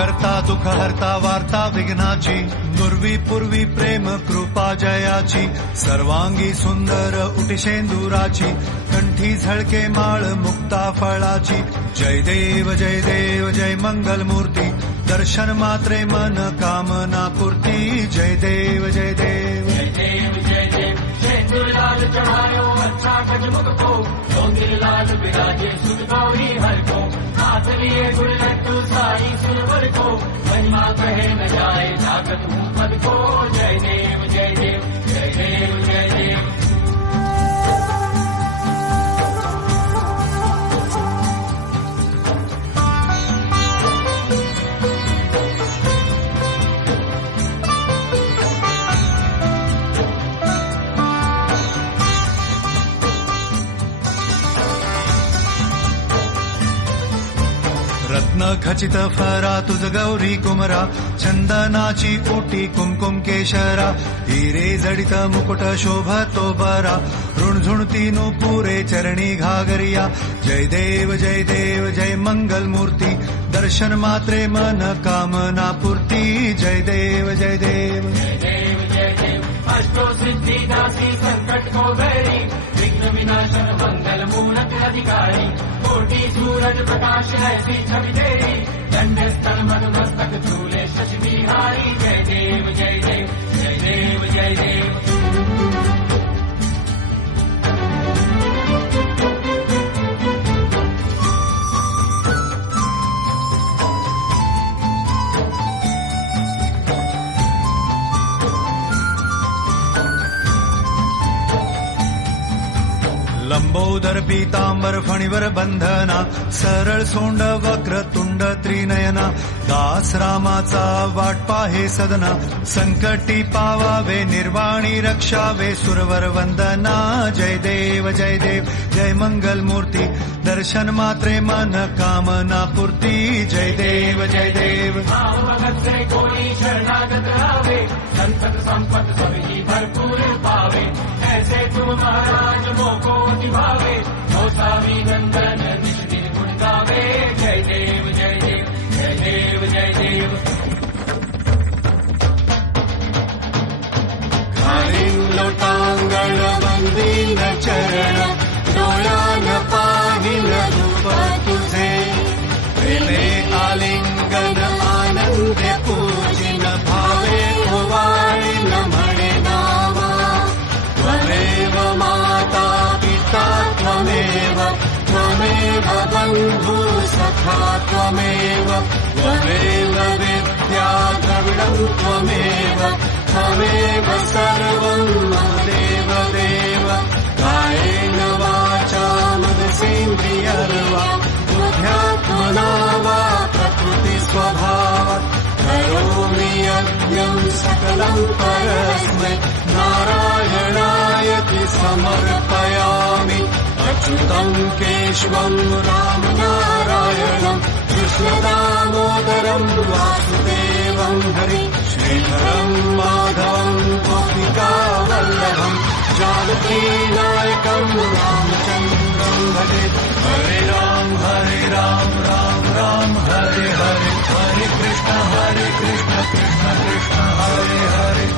करता दुःख हरता वार्ता विघ्नाची, नुर्वी पूर्वी प्रेम कृपा जयाची, सर्वांगी सुंदर उटिशेंदुराची, कंठी झळके माळ मुक्ता फळाची. जय देव जय देव जय मंगल मूर्ती, दर्शन मात्रे मन कामना पूर्ती. जय देव जय देव जय देव जय देव शेंदूर लाल चढ़ायो अच्छा गजमुख को, चौंदिल लाल विराजे सुत गौरी हर को, हाथ लिए गुड़ लड्डू साई सुरवर को, महिमा कहे न जाए जागत हूँ पद को. जय देव जय देव जय देव जय देव. रत्न खचित फरा तुझ गौरी कुमरा, चंदनाची ओटी कुमकुम केशरा, हिरे जडित मुकुट शोभतो बरा, ऋणझुणती नुपुरे चरणी घागरिया. जय देव जय मंगल मूर्ती, दर्शन मात्रे मन कामना पूर्ती. जय देव जय देव जय देव जय देव अष्टो सिद्धि दासी संकट को बैरी, विघ्न विनाशन मंगल मूलक अधिकारी, कोटि सूरज प्रकाश ऐसी छवि तेरी, दंड स्थल मन मस्तक झूले शशि बिहारी. जय देव जय देव जय देव जय देव. लंबोदर पीतांबर फणीवर बंधना, सरळ सोंड वक्र तुंड त्रिनयना, दास रामाचा वाट पाहे सदना, संकटी पावावे निर्वाणी रक्षावे सुरवर वंदना. जय देव जय मंगल मूर्ती, दर्शन मात्रे मन कामना पूर्ती. जय देव जय देव. भाव भगत से कोई शरणागत आवे, संतत संपत सभी भरपूर पावे, ऐसे तुम महाराज मोको निभावे, गोसावी नंदन निश्चित गुण गावे. जय देव जय देव जय देव जय देव. खालील लोटांगण वंदीन चरण, डोळ्यान पाहिल रूप तुझे, प्रेमे आलिंगन आनंद पूजिन, भावे ओवाळीन म्हणे नावा. त्वमेव माता पिता त्वमेव, त्वमेव बंधु सखा त्वमेव, त्वमेव विद्या द्रविडं त्वमेव, त्वमेव सर्वं मम देव देव. कायेन वाचा मनसेन्द्रियर्वा, बुद्ध्यात्मना वा प्रकृति स्वभावात्, करोमि यज्ञं सकलं परस्मै, नारायणायति समर्पयामि. अच्युतं केशवं राम नारायणं, कृष्णदामोदरं वासुदेवं हरि, श्रीधरं माधवं गोपिकावल्लभं, जानकीनायकं रामचन्द्रं भजे. हरे राम राम राम हरे हरे, हरे कृष्ण कृष्ण कृष्ण हरे हरे.